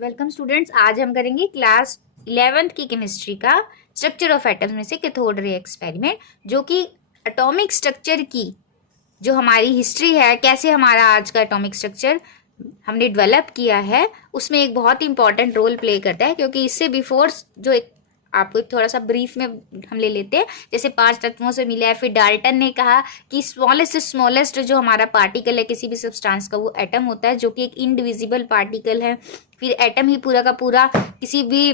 Welcome students, आज हम करेंगे क्लास 11th की केमिस्ट्री का स्ट्रक्चर ऑफ एटम्स में से कैथोड रे एक्सपेरिमेंट, जो कि एटॉमिक स्ट्रक्चर की जो हमारी हिस्ट्री है, कैसे हमारा आज का एटॉमिक स्ट्रक्चर हमने डेवलप किया है, उसमें एक बहुत ही इंपॉर्टेंट रोल प्ले करता है। क्योंकि इससे बिफोर जो एक आपको एक थोड़ा सा ब्रीफ में हम ले लेते हैं, जैसे 5 तत्वों से मिला है। फिर डाल्टन ने कहा कि स्मॉलेस्ट से स्मॉलेस्ट जो हमारा पार्टिकल है किसी भी सब्सटेंस का, वो एटम होता है, जो कि एक इनडिविजिबल पार्टिकल है। फिर एटम ही पूरा का पूरा किसी भी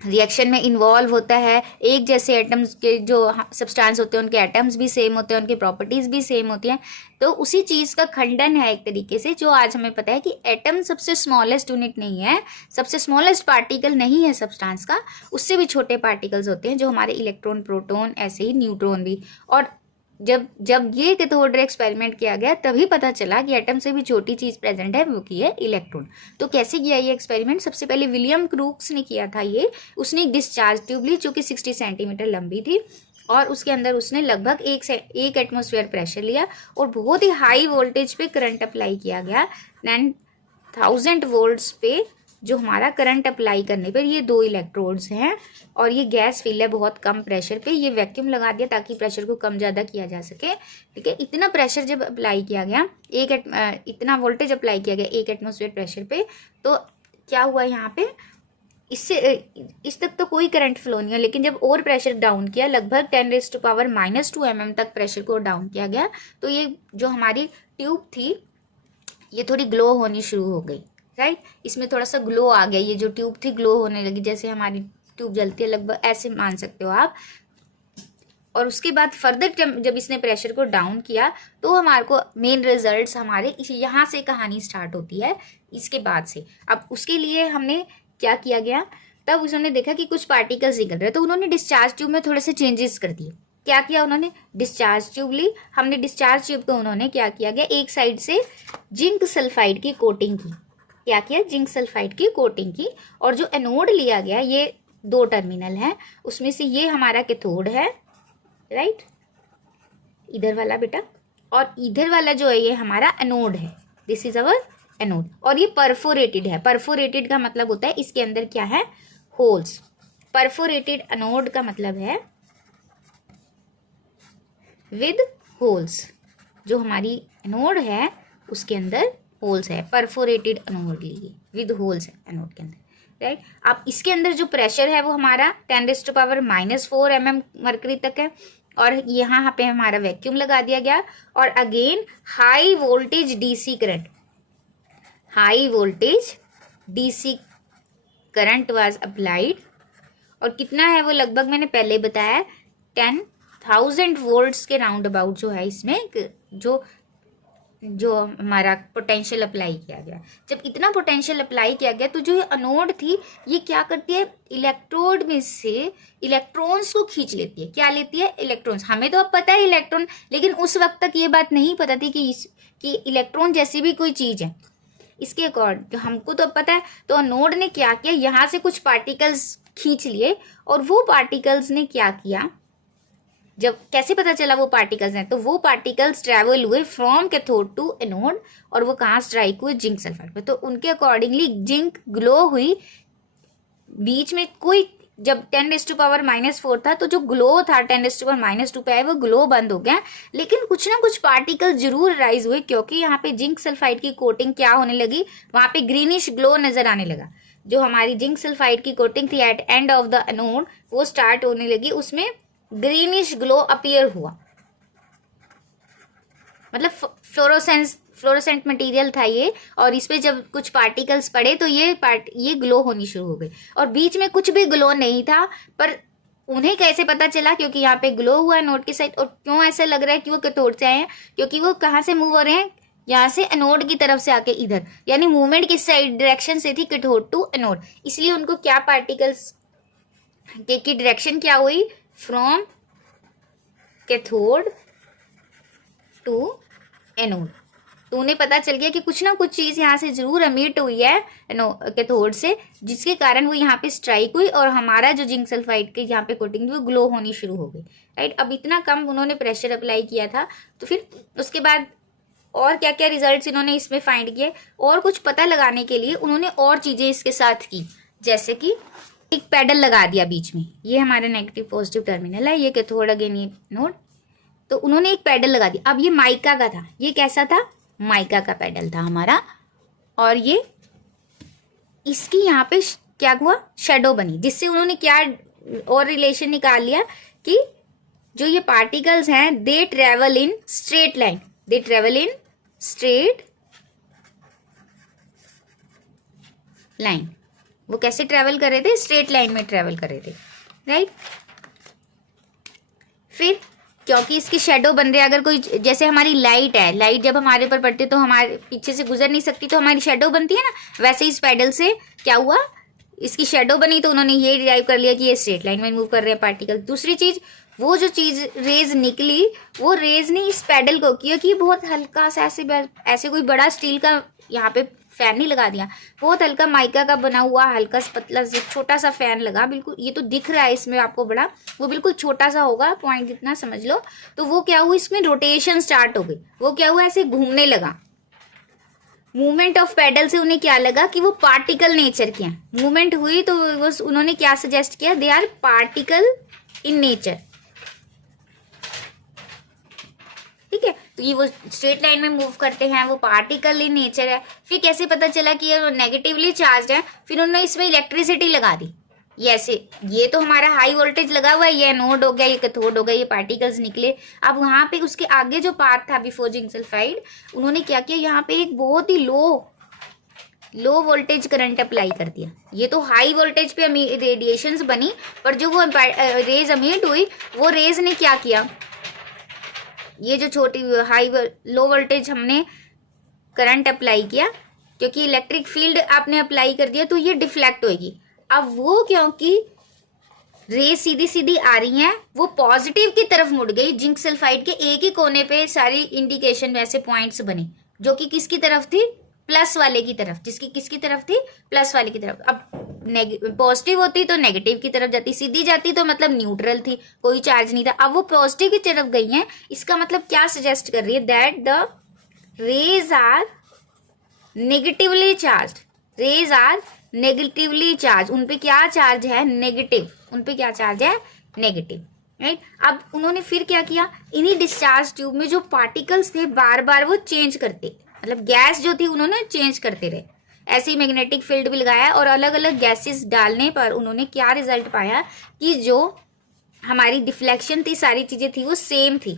रिएक्शन में इन्वॉल्व होता है। एक जैसे एटम्स के जो सब्सटेंस होते हैं, उनके एटम्स भी सेम होते हैं, उनकी प्रॉपर्टीज भी सेम होती हैं। तो उसी चीज़ का खंडन है एक तरीके से, जो आज हमें पता है कि एटम सबसे स्मॉलेस्ट यूनिट नहीं है, सबसे स्मॉलेस्ट पार्टिकल नहीं है सब्सटेंस का। उससे भी छोटे पार्टिकल्स होते हैं, जो हमारे इलेक्ट्रॉन, प्रोटॉन, ऐसे ही न्यूट्रॉन भी। और जब जब ये कैथोड रे एक्सपेरिमेंट किया गया, तभी पता चला कि एटम से भी छोटी चीज प्रेजेंट है, वो की है इलेक्ट्रॉन। तो कैसे किया ये एक्सपेरिमेंट? सबसे पहले विलियम क्रूक्स ने किया था ये। उसने एक डिस्चार्ज ट्यूब ली जो कि 60 सेंटीमीटर लंबी थी, और उसके अंदर उसने लगभग एक एटमोस्फेयर प्रेशर लिया और बहुत ही हाई वोल्टेज पे करंट अप्लाई किया गया। 1000 वोल्ट्स पे जो हमारा करंट अप्लाई करने पर ये 2 इलेक्ट्रोड्स हैं, और ये गैस फिल है बहुत कम प्रेशर पे। ये वैक्यूम लगा दिया ताकि प्रेशर को कम ज़्यादा किया जा सके। ठीक है, इतना प्रेशर जब अप्लाई किया गया, इतना वोल्टेज अप्लाई किया गया 1 एटमोस्फेयर प्रेशर पे, तो क्या हुआ यहाँ पे, इससे इस तक तो कोई करंट फ्लो नहीं है। लेकिन जब और प्रेशर डाउन किया, लगभग 10⁻⁻² mm तक प्रेशर को डाउन किया गया, तो ये जो हमारी ट्यूब थी ये थोड़ी ग्लो होनी शुरू हो गई। राइट, इसमें थोड़ा सा ग्लो आ गया। ये जो ट्यूब थी ग्लो होने लगी, जैसे हमारी ट्यूब जलती है, लगभग ऐसे मान सकते हो आप। और उसके बाद फर्दर जब इसने प्रेशर को डाउन किया, तो हमारे को मेन रिजल्ट्स हमारे यहाँ से कहानी स्टार्ट होती है, इसके बाद से। अब उसके लिए हमने क्या किया गया, तब उन्होंने देखा कि कुछ पार्टिकल्स निकल रहे, तो उन्होंने डिस्चार्ज ट्यूब में थोड़े से चेंजेस कर दिए। क्या किया उन्होंने? डिस्चार्ज ट्यूब ली हमने। डिस्चार्ज ट्यूब को उन्होंने क्या किया गया, एक साइड से जिंक सल्फाइड की कोटिंग की। क्या किया? जिंक सल्फाइड की कोटिंग की। और जो एनोड लिया गया, ये 2 टर्मिनल है, उसमें से ये हमारा कैथोड है, राइट, इधर वाला बेटा, और इधर वाला जो है ये हमारा एनोड है। This is our anode. और ये परफोरेटेड है। परफोरेटेड का मतलब होता है इसके अंदर क्या है, होल्स। परफोरेटेड एनोड का मतलब है विद होल्स। जो हमारी एनोड है उसके अंदर होल्स है, परफोरेटेड एनोड लीजिए, विद होल्स है एनोड के अंदर। राइट, अब इसके अंदर जो प्रेशर है वो हमारा 10⁻⁻4 mm मरकरी तक है, और यहाँ पे हमारा वैक्यूम लगा दिया गया। और again high voltage DC current, high voltage DC current was applied. और कितना है वो, लगभग मैंने पहले बताया 10,000 वोल्ट्स के राउंड अबाउट जो है इसमें जो हमारा पोटेंशियल अप्लाई किया गया। जब इतना पोटेंशियल अप्लाई किया गया, तो जो अनोड थी ये क्या करती है, इलेक्ट्रोड में से इलेक्ट्रॉन्स को खींच लेती है। क्या लेती है? इलेक्ट्रॉन्स। हमें तो अब पता है इलेक्ट्रॉन, लेकिन उस वक्त तक ये बात नहीं पता थी कि इलेक्ट्रॉन जैसी भी कोई चीज है। इसके अकॉर्डिंग हमको तो अब पता है। तो अनोड ने क्या किया, यहाँ से कुछ पार्टिकल्स खींच लिए, और वो पार्टिकल्स ने क्या किया, जब कैसे पता चला वो पार्टिकल्स हैं, तो वो पार्टिकल्स ट्रेवल हुए फ्रॉम कैथोड टू एनोड, और वो कहाँ स्ट्राइक हुए, जिंक सल्फाइड पे। तो उनके अकॉर्डिंगली जिंक ग्लो हुई। बीच में कोई जब 10⁻⁻4 था, तो जो ग्लो था 10⁻⁻2 पे आए, वो ग्लो बंद हो गया। लेकिन कुछ ना कुछ पार्टिकल जरूर राइज हुए, क्योंकि यहाँ पे जिंक सल्फाइड की कोटिंग क्या होने लगी, वहां पे ग्रीनिश ग्लो नजर आने लगा। जो हमारी जिंक सल्फाइड की कोटिंग थी at end of the anode, वो स्टार्ट होने लगी, उसमें ग्रीनिश ग्लो अपीयर हुआ। मतलब फ्लोरोसेंट मटेरियल था ये, और इस पे जब कुछ पार्टिकल्स पड़े तो ये ग्लो होनी शुरू हो गई। और बीच में कुछ भी ग्लो नहीं था, पर उन्हें कैसे पता चला? क्योंकि यहाँ पे ग्लो हुआ है नोड की साइड। और क्यों ऐसा लग रहा है कि वो कैथोड से आए हैं? क्योंकि वो कहाँ से मूव हो रहे हैं, यहाँ से एनोड की तरफ से आके इधर, यानी मूवमेंट किस साइड डायरेक्शन से थी, कैथोड टू एनोड। इसलिए उनको क्या पार्टिकल्स की डायरेक्शन क्या हुई, फ्रॉम कैथोड टू एनोड। तो उन्हें पता चल गया कि कुछ ना कुछ चीज यहाँ से जरूर एमिट हुई है कैथोड से, जिसके कारण वो यहाँ पे स्ट्राइक हुई, और हमारा जो जिंक सल्फाइड के यहाँ पे कोटिंग वो ग्लो होनी शुरू हो गई। राइट, अब इतना कम उन्होंने प्रेशर अप्लाई किया था। तो फिर उसके बाद और क्या क्या रिजल्ट्स इन्होंने इसमें फाइंड किए, और कुछ पता लगाने के लिए उन्होंने और चीजें इसके साथ की, जैसे कि एक पैडल लगा दिया बीच में, ये हमारा नेगेटिव पॉजिटिव टर्मिनल है, ये कैथोड अगेन ये नोड, तो उन्होंने एक पैडल लगा दिया। अब ये माइका का था, ये कैसा था, माइका का पैडल था हमारा, और ये इसकी यहाँ पे क्या हुआ, शेडो बनी, जिससे उन्होंने क्या और रिलेशन निकाल लिया कि जो ये पार्टिकल्स हैं they travel in straight line, they travel in straight line, वो कैसे ट्रेवल कर रहे थे, स्ट्रेट लाइन में ट्रेवल कर रहे थे, राइट। फिर क्योंकि इसकी शेडो बन रही है, अगर कोई जैसे हमारी लाइट है, लाइट जब हमारे ऊपर पड़ती है तो हमारे पीछे से गुजर नहीं सकती, तो हमारी शेडो बनती है ना, वैसे इस पैडल से क्या हुआ, इसकी शेडो बनी, तो उन्होंने ये डिराइव कर लिया कि ये स्ट्रेट लाइन में मूव कर रहे हैं पार्टिकल। दूसरी चीज, वो जो चीज रेज निकली, वो रेज ने इस पैडल को, क्योंकि बहुत हल्का सा ऐसे कोई बड़ा स्टील का यहाँ पे फैन नहीं लगा दिया, बहुत हल्का माइका का बना हुआ हल्का सा पतला छोटा सा फैन लगा, बिल्कुल ये तो दिख रहा है इसमें आपको बड़ा, वो बिल्कुल छोटा सा होगा, पॉइंट इतना समझ लो। तो वो क्या हुआ, इसमें रोटेशन स्टार्ट हो गई, वो क्या हुआ, ऐसे घूमने लगा। मूवमेंट ऑफ पेडल से उन्हें क्या लगा कि वो पार्टिकल नेचर के हैं, मूवमेंट हुई तो वो उन्होंने क्या सजेस्ट किया, they are particle in nature, ठीक है। तो ये वो स्ट्रेट लाइन में मूव करते हैं, वो पार्टिकल इन नेचर है। फिर कैसे पता चला कि ये नेगेटिवली चार्ज है, फिर उन्होंने इसमें इलेक्ट्रिसिटी लगा दी, ये ऐसे, ये तो हमारा हाई वोल्टेज लगा हुआ है, ये एनोड हो गया, ये कैथोड हो गया, ये पार्टिकल्स निकले। अब वहां पे उसके आगे जो पार्ट था बिफोर जिंक सल्फाइड, उन्होंने क्या किया, यहाँ पे एक बहुत ही लो वोल्टेज करंट अप्लाई कर दिया। ये तो हाई वोल्टेज पे रेडिएशंस बनी, पर जो वो रेज अमीट हुई, वो रेज ने क्या किया, ये जो छोटी लो वोल्टेज हमने करंट अप्लाई किया, क्योंकि इलेक्ट्रिक फील्ड आपने अप्लाई कर दिया, तो ये डिफ्लेक्ट होगी। अब वो क्योंकि रे सीधी सीधी आ रही हैं, वो पॉजिटिव की तरफ मुड़ गई, जिंक सल्फाइड के एक ही कोने पे सारी इंडिकेशन में ऐसे पॉइंट्स बने, जो कि किसकी तरफ थी, प्लस वाले की तरफ, जिसकी किसकी तरफ थी, प्लस वाले की तरफ। अब पॉजिटिव होती तो नेगेटिव की तरफ जाती, सीधी जाती तो मतलब न्यूट्रल थी, कोई चार्ज नहीं था। अब वो पॉजिटिव की तरफ गई हैं, इसका मतलब क्या सजेस्ट कर रही है, that the rays are negatively charge, rays are negatively charge, उनपे क्या चार्ज है, नेगेटिव, उनपे क्या चार्ज है, नेगेटिव, राइट। अब उन्होंने फिर क्या किया, इन्हीं डिस्चार्ज ट्यूब में जो पार्टिकल्स थे बार बार वो चेंज करते, मतलब गैस जो थी उन्होंने चेंज करते रहे, ऐसे ही मैग्नेटिक फील्ड भी लगाया, और अलग अलग गैसेस डालने पर उन्होंने क्या रिजल्ट पाया कि जो हमारी डिफ्लेक्शन थी, सारी चीजें थी, वो सेम थी,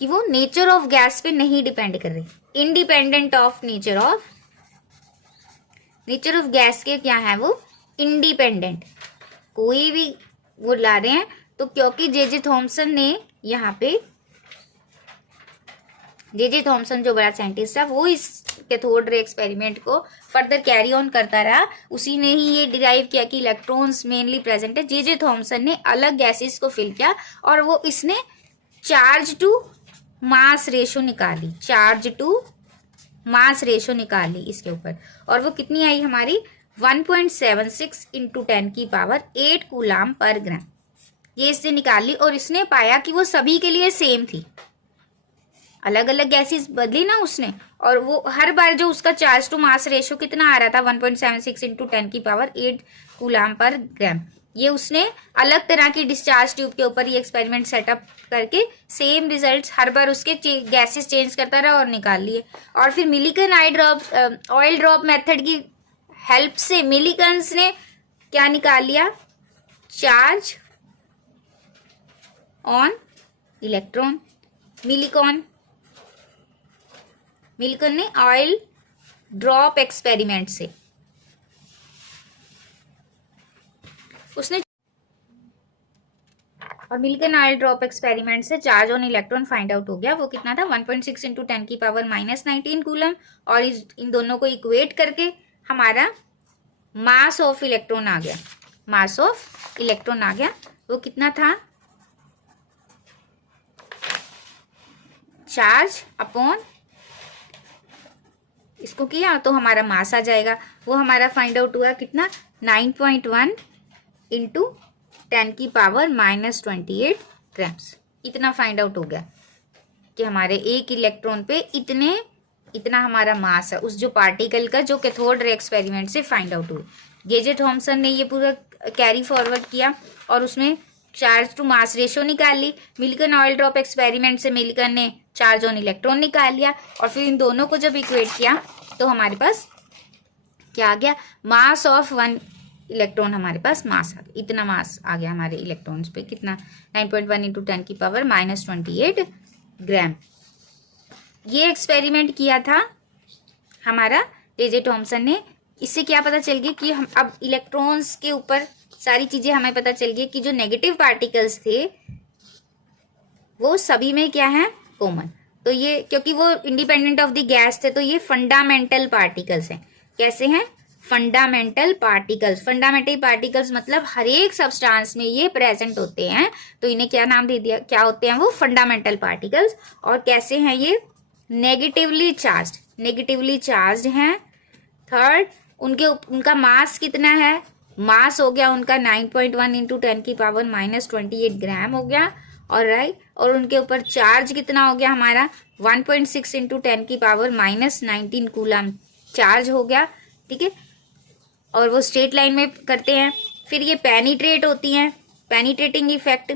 कि वो नेचर ऑफ गैस पे नहीं डिपेंड कर रही, independent of nature of gas के क्या है, वो इंडिपेंडेंट, कोई भी वो ला रहे हैं। तो क्योंकि जे थॉमसन ने यहाँ पे, जे थॉमसन जो बड़ा साइंटिस्ट था, वो इस कैथोड रे एक्सपेरिमेंट को फर्दर कैरी ऑन करता रहा, उसी ने ही ये डिराइव किया कि इलेक्ट्रॉन्स मेनली प्रेजेंट है। जे थॉमसन ने अलग गैसेस को फिल किया, और वो इसने चार्ज टू मास रेशो निकाली, चार्ज टू मास रेशो निकाली इसके ऊपर, और वो कितनी आई हमारी, 1.76 इंटू 10⁸ कूलाम पर ग्राम, ये इसने निकाली। और इसने पाया कि वो सभी के लिए सेम थी, अलग अलग गैसेस बदली ना उसने, और वो हर बार जो उसका चार्ज टू मास रेशो कितना आ रहा था, 1.76 इंटू 10⁸ कूलाम पर ग्राम, ये उसने अलग तरह की डिस्चार्ज ट्यूब के ऊपर ये एक्सपेरिमेंट सेटअप करके सेम रिजल्ट्स हर बार उसके गैसेस चेंज करता रहा और निकाल लिए। और फिर मिलिकन ऑयल ड्रॉप मेथड की हेल्प से मिलिकन्स ने क्या निकाल लिया, चार्ज ऑन इलेक्ट्रॉन। मिलिकन ने ऑयल ड्रॉप एक्सपेरिमेंट से उसने, और मिलिकन ऑयल ड्रॉप एक्सपेरिमेंट से charge on electron find out हो गया। वो कितना था, 1.6 इंटू 10⁻⁻19 कूलम, और इन दोनों को इक्वेट करके हमारा मास ऑफ इलेक्ट्रॉन आ गया, मास ऑफ इलेक्ट्रॉन आ गया। वो कितना था, चार्ज अपॉन इसको किया तो हमारा मास आ जाएगा। वो हमारा फाइंड आउट हुआ कितना, 9.1 इंटू 10⁻⁻28 ग्राम्स, इतना फाइंड आउट हो गया। कि हमारे एक इलेक्ट्रॉन पे इतना हमारा मास है उस जो पार्टिकल का जो कैथोड रे एक्सपेरिमेंट से फाइंड आउट हुई। जे थॉमसन ने ये पूरा कैरी फॉरवर्ड किया और उसमें चार्ज टू मास रेशियो निकाल ली। मिल्टन ऑयल ड्रॉप एक्सपेरिमेंट से मिल्टन ने चार्ज ऑन इलेक्ट्रॉन निकाल लिया और फिर इन दोनों को जब इक्वेट किया तो हमारे पास क्या आ गया, मास ऑफ वन इलेक्ट्रॉन, हमारे पास मास आ गया, इतना मास आ गया हमारे इलेक्ट्रॉन्स पे, कितना 9.1 इंटू 10⁻⁻28 ग्राम। ये एक्सपेरिमेंट किया था हमारा जे थॉमसन ने। इससे क्या पता चल गया कि हम अब इलेक्ट्रॉन्स के ऊपर सारी चीजें हमें पता चल गई कि जो नेगेटिव पार्टिकल्स थे वो सभी में क्या है, कॉमन। तो ये क्योंकि वो इंडिपेंडेंट ऑफ द गैस थे तो ये फंडामेंटल पार्टिकल्स हैं। कैसे हैं, फंडामेंटल पार्टिकल्स। फंडामेंटल पार्टिकल्स मतलब हर एक सब्सटेंस में ये प्रेजेंट होते हैं, तो इन्हें क्या नाम दे दिया, क्या होते हैं वो, फंडामेंटल पार्टिकल्स। और कैसे हैं ये, नेगेटिवली चार्ज्ड, नेगेटिवली चार्ज्ड हैं। थर्ड, उनका मास कितना है, मास हो गया उनका 9.1 इंटू 10⁻⁻28 ग्राम हो गया। और राइट, और उनके ऊपर चार्ज कितना हो गया हमारा 1.6 इंटू 10⁻⁻19 कूलम चार्ज हो गया, ठीक है। और वो स्ट्रेट लाइन में करते हैं। फिर ये पेनिट्रेट होती हैं, पेनिट्रेटिंग इफेक्ट,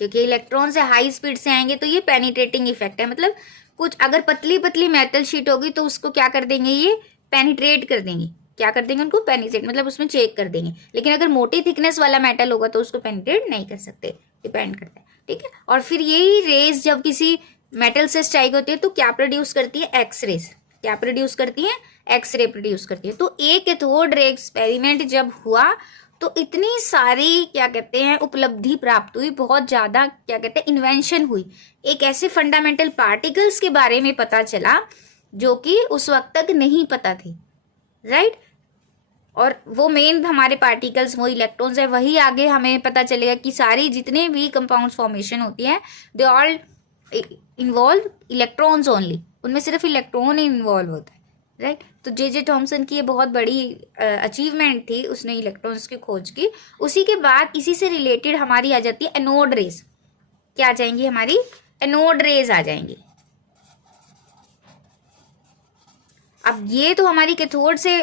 क्योंकि इलेक्ट्रॉन से हाई स्पीड से आएंगे तो ये पेनिट्रेटिंग इफेक्ट है। मतलब कुछ अगर पतली पतली मेटल शीट होगी तो उसको क्या कर देंगे, ये पेनिट्रेट कर देंगे, क्या कर देंगे उनको, पेनिट्रेट, मतलब उसमें चेक कर देंगे। लेकिन अगर मोटी थिकनेस वाला मेटल होगा तो उसको पेनिट्रेट नहीं कर सकते, डिपेंड करता है, ठीक है। और फिर यही रेज जब किसी मेटल से स्ट्राइक होती है तो क्या प्रोड्यूस करती है, एक्सरेज, क्या प्रोड्यूस करती है, एक्सरे प्रोड्यूस करती है। तो एक कैथोड रे एक्सपेरिमेंट जब हुआ तो इतनी सारी क्या कहते हैं उपलब्धि प्राप्त हुई, बहुत ज्यादा क्या कहते हैं इन्वेंशन हुई। एक ऐसे फंडामेंटल पार्टिकल्स के बारे में पता चला जो कि उस वक्त तक नहीं पता थे, राइट। और वो मेन हमारे पार्टिकल्स वो इलेक्ट्रॉन्स है, वही आगे हमें पता चलेगा कि सारी जितने भी कंपाउंड्स फॉर्मेशन होती है they all involve electrons only, उनमें सिर्फ इलेक्ट्रॉन ही इन्वॉल्व होता है, राइट। तो जे थॉमसन की ये बहुत बड़ी अचीवमेंट थी, उसने इलेक्ट्रॉन्स की खोज की। उसी के बाद इसी से रिलेटेड हमारी आ जाती है एनोड रेज। क्या आ जाएंगी हमारी, एनोड रेज आ जाएंगी। अब ये तो हमारी कैथोड से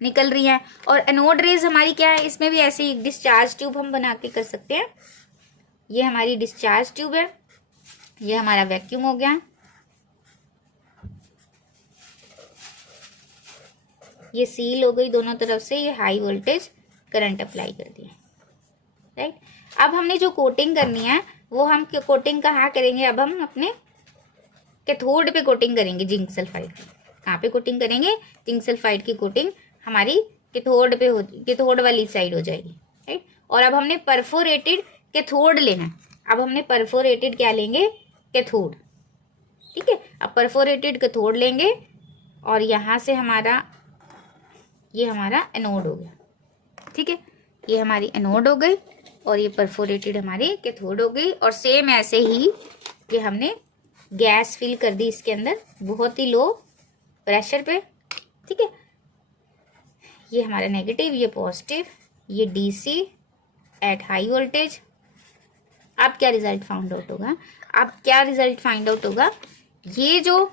निकल रही है, और एनोड रेज हमारी क्या है, इसमें भी ऐसे ही डिस्चार्ज ट्यूब हम बना के कर सकते हैं। ये हमारी डिस्चार्ज ट्यूब है, ये हमारा वैक्यूम हो गया, ये सील हो गई दोनों तरफ से, ये हाई वोल्टेज करंट अप्लाई कर दिया, राइट। अब हमने जो कोटिंग करनी है वो हम कोटिंग कहाँ करेंगे, अब हम अपने कैथोड पे कोटिंग करेंगे जिंक सल्फाइड की। कहाँ पे कोटिंग करेंगे, जिंक सल्फाइड की कोटिंग हमारी कैथोड पे हो, कैथोड वाली साइड हो जाएगी, राइट। और अब हमने परफोरेटेड कैथोड लेना है। अब हमने परफोरेटेड क्या लेंगे, कैथोड, ठीक है। अब परफोरेटेड कैथोड लेंगे और यहाँ से हमारा ये हमारा एनोड हो गया, ठीक है। ये हमारी एनोड हो गई और ये परफोरेटेड हमारी कैथोड हो गई। और सेम ऐसे ही ये हमने गैस फिल कर दी इसके अंदर बहुत ही लो प्रेशर पे, ठीक है। ये हमारा नेगेटिव, ये पॉजिटिव, ये डीसी एट हाई वोल्टेज। अब क्या रिजल्ट फाइंड आउट होगा, अब क्या रिजल्ट फाइंड आउट होगा, ये जो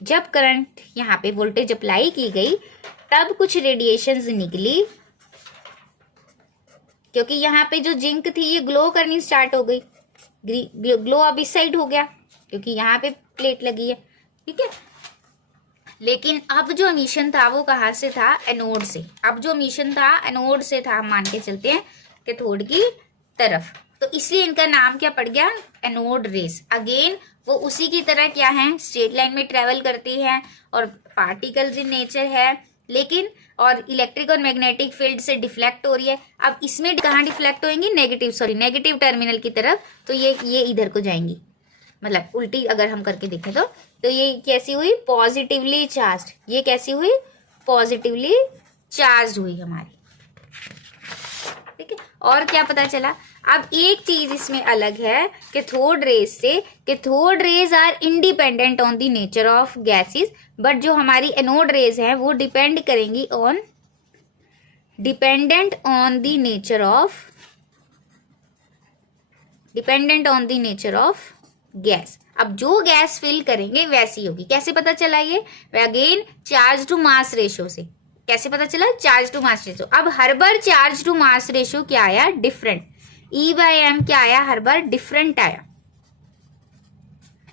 जब करंट यहाँ पे वोल्टेज अप्लाई की गई तब कुछ रेडिएशंस निकली, क्योंकि यहाँ पे जो जिंक थी ये ग्लो करनी स्टार्ट हो गई, ग्लो अब इस साइड हो गया क्योंकि यहाँ पे प्लेट लगी है, ठीक है। लेकिन अब जो एमिशन था वो कहाँ से था, एनोड से। अब जो एमिशन था एनोड से था, हम मान के चलते हैं कैथोड की तरफ, तो इसलिए इनका नाम क्या पड़ गया, एनोड रेस। अगेन वो उसी की तरह क्या है, स्ट्रेट लाइन में ट्रेवल करती है और पार्टिकल्स इन नेचर है, लेकिन और इलेक्ट्रिक और मैग्नेटिक फील्ड से डिफ्लेक्ट हो रही है। अब इसमें कहाँ डिफ्लेक्ट होंगी, नेगेटिव टर्मिनल की तरफ, तो ये इधर को जाएंगी, मतलब उल्टी अगर हम करके देखें तो ये कैसी हुई, पॉजिटिवली चार्ज, ये कैसी हुई, पॉजिटिवली चार्ज हुई हमारी, ठीक है। और क्या पता चला, अब एक चीज इसमें अलग है कैथोड रेज से, cathode rays are independent on the nature of gases, but जो हमारी एनोड रेज है वो dependent on the nature of dependent on the nature of gas. अब जो गैस फिल करेंगे वैसी होगी। कैसे पता चला ये? Again charge to mass ratio से। कैसे पता चला? Charge to mass ratio. अब हर बार चार्ज टू मास रेशियो क्या आया? डिफरेंट। E/m क्या आया? हर बार डिफरेंट आया।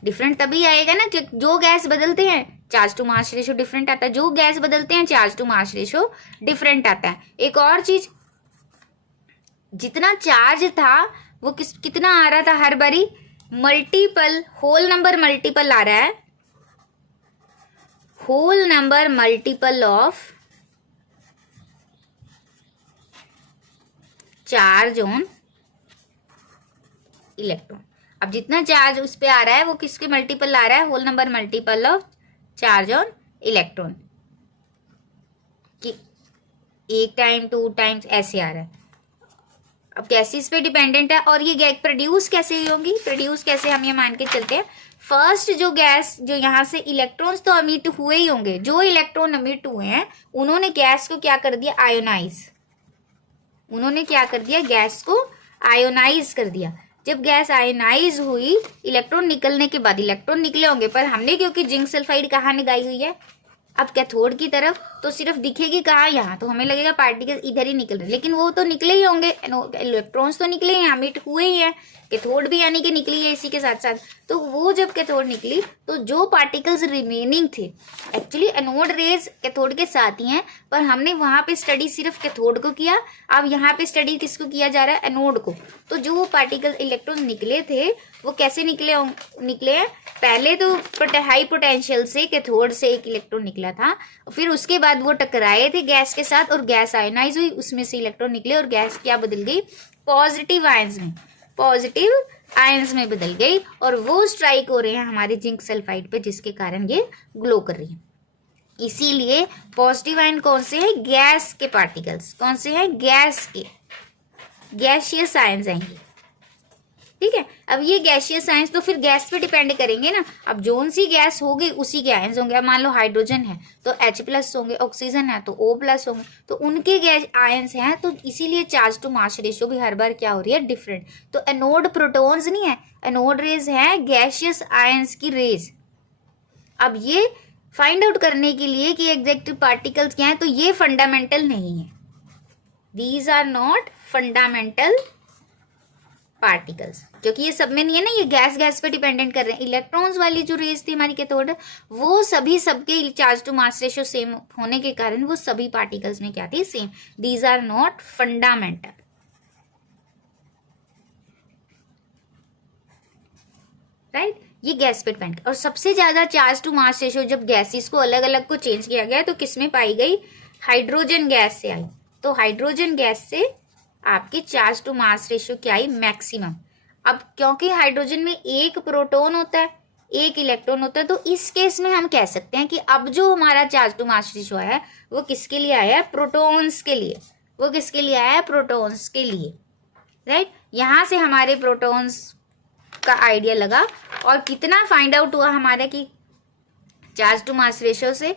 डिफरेंट तभी आएगा ना जो गैस बदलते हैं charge to mass ratio different आता है। जो गैस बदलते हैं charge to mass ratio different आता है। एक और चीज, जितना चार्ज था वो कितना आ रहा था हर बारी? मल्टीपल, होल नंबर मल्टीपल आ रहा है। Whole number multiple of charge on electron. अब जितना चार्ज उस पे आ रहा है वो किसके मल्टीपल आ रहा है? Whole number multiple of charge on electron. कि एक टाइम, 2 टाइम्स ऐसे आ रहा है। अब गैसेस पे डिपेंडेंट है। और ये गैस प्रोड्यूस कैसे होंगी? प्रोड्यूस कैसे? हम ये मान के चलते हैं, फर्स्ट जो गैस, जो यहाँ से इलेक्ट्रॉन्स तो अमिट हुए ही होंगे। जो इलेक्ट्रॉन अमिट हुए हैं उन्होंने गैस को क्या कर दिया? आयोनाइज। उन्होंने क्या कर दिया? गैस को आयोनाइज कर दिया। जब गैस आयोनाइज हुई, इलेक्ट्रॉन निकलने के बाद, इलेक्ट्रॉन निकले होंगे पर हमने क्योंकि जिंक सल्फाइड कहाँ लगाई हुई है? अब कैथोड की तरफ, तो सिर्फ दिखेगी कहाँ? यहाँ। तो हमें लगेगा पार्टिकल इधर ही निकल रहे, लेकिन वो तो निकले ही होंगे, इलेक्ट्रॉन्स तो निकले ही हैं, अमिट हुए ही हैं। कैथोड भी यानी कि निकली है इसी के साथ साथ। तो वो जब कैथोड निकली तो जो पार्टिकल्स रिमेनिंग थे, एक्चुअली एनोड रेज कैथोड के साथ ही हैं, पर हमने वहां पे स्टडी सिर्फ कैथोड को किया। अब यहाँ पे स्टडी किसको किया जा रहा है? एनोड को। तो जो वो पार्टिकल इलेक्ट्रॉन निकले थे वो कैसे निकले हैं? पहले तो हाई पोटेंशियल से कैथोड से एक इलेक्ट्रॉन निकला था, फिर उसके बाद वो टकराए थे गैस के साथ और गैस आयनाइज हुई, उसमें से इलेक्ट्रॉन निकले और गैस क्या बदल गई? पॉजिटिव आयंस में, पॉजिटिव आयंस में बदल गई। और वो स्ट्राइक हो रहे हैं हमारे जिंक सल्फाइड पे, जिसके कारण ये ग्लो कर रही है। इसीलिए पॉजिटिव आयन कौन से है? गैस के पार्टिकल्स। कौन से हैं? गैस के, गैसियस आयंस आएंगे। ठीक है। अब ये गैसियस आयंस तो फिर गैस पे डिपेंड करेंगे ना। अब जोन सी गैस होगी उसी के आयंस होंगे। अब मान लो हाइड्रोजन है तो H+ होंगे, ऑक्सीजन है तो O+ होंगे, तो उनके गैस आयंस हैं। तो इसीलिए चार्ज टू मास रेशियो भी हर बार क्या हो रही है? डिफरेंट। तो एनोड प्रोटॉन्स नहीं है, एनोड रेज है गैसियस आयंस की रेज। अब ये फाइंड आउट करने के लिए कि एग्जैक्ट पार्टिकल्स क्या है, तो ये फंडामेंटल नहीं है। These are not fundamental particles, क्योंकि ये सब में नहीं है ना, ये गैस पे डिपेंडेंट कर रहे हैं। इलेक्ट्रॉन्स वाली जो रेस थी हमारी कैथोड, वो सभी सबके charge to mass ratio same होने के कारण वो सभी पार्टिकल्स में क्या थी? Same. These are not fundamental. Right, ये गैस पे डिपेंड। और सबसे ज्यादा चार्ज टू मास रेशियो जब गैसेस को अलग अलग को चेंज किया गया तो किसमें पाई गई? हाइड्रोजन गैस से आई। तो हाइड्रोजन गैस से आपकी चार्ज टू मास रेशियो क्या आई? मैक्सिमम। अब क्योंकि हाइड्रोजन में एक प्रोटॉन होता है, एक इलेक्ट्रॉन होता है, तो इस केस में हम कह सकते हैं कि अब जो हमारा चार्ज टू मास रेशियो आया है वो किसके लिए आया है? प्रोटॉन्स के लिए। वो किसके लिए आया है? प्रोटॉन्स के लिए। राइट, यहां से हमारे प्रोटॉन्स का आइडिया लगा। और कितना फाइंड आउट हुआ हमारे कि चार्ज टू मास रेशियो से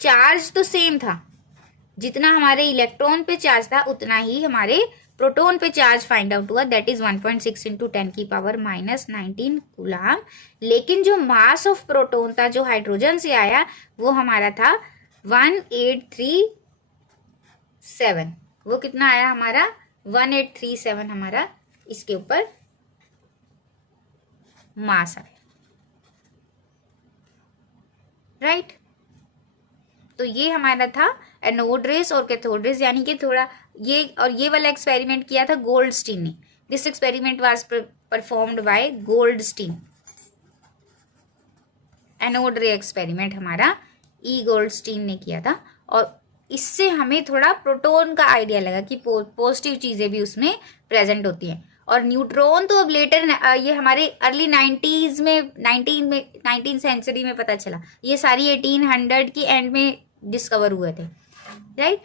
चार्ज तो सेम था, जितना हमारे इलेक्ट्रॉन पे चार्ज था उतना ही हमारे प्रोटॉन पे चार्ज फाइंड आउट हुआ, दैट इज 1.6 × 10⁻⁻19 कूलम। लेकिन जो मास ऑफ प्रोटॉन था जो हाइड्रोजन से आया वो हमारा था 1837। वो कितना आया हमारा? 1837 हमारा इसके ऊपर मास आया। राइट, तो ये हमारा था एनोड रेस और कैथोड रेस, यानी कि थोड़ा ये वाला एक्सपेरिमेंट किया था गोल्डस्टीन ने। This experiment was performed by Goldstein. Anode रे एक्सपेरिमेंट हमारा गोल्डस्टीन ने किया था। और इससे हमें थोड़ा प्रोटॉन का आइडिया लगा कि पॉजिटिव चीजें भी उसमें प्रेजेंट होती हैं। और न्यूट्रॉन तो अब लेटर, ये हमारे अर्ली 90s में 19 सेंचुरी में पता चला। ये सारी 1800 की एंड में डिस्कवर हुए थे। राइट,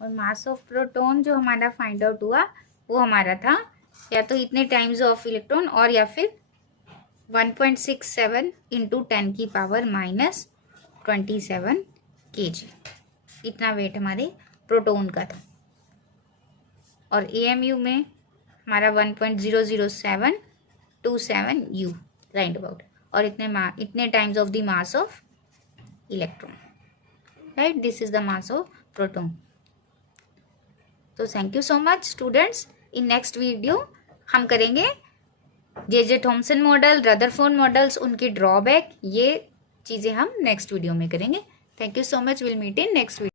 और मास ऑफ प्रोटॉन जो हमारा फाइंड आउट हुआ वो हमारा था या तो इतने टाइम्स ऑफ इलेक्ट्रॉन और या फिर 1.67 × 10⁻⁻27 kg। इतना वेट हमारे प्रोटॉन का था। और AMU में हमारा 1.00727 U राइट अबाउट, और इतने times of the mass of electron, right, this is the mass of proton. तो thank you so much students. In next video हम करेंगे J Thomson model, Rutherford models, उनकी ड्रॉबैक, ये चीज़ें हम नेक्स्ट वीडियो में करेंगे। Thank you so much, will meet in next video.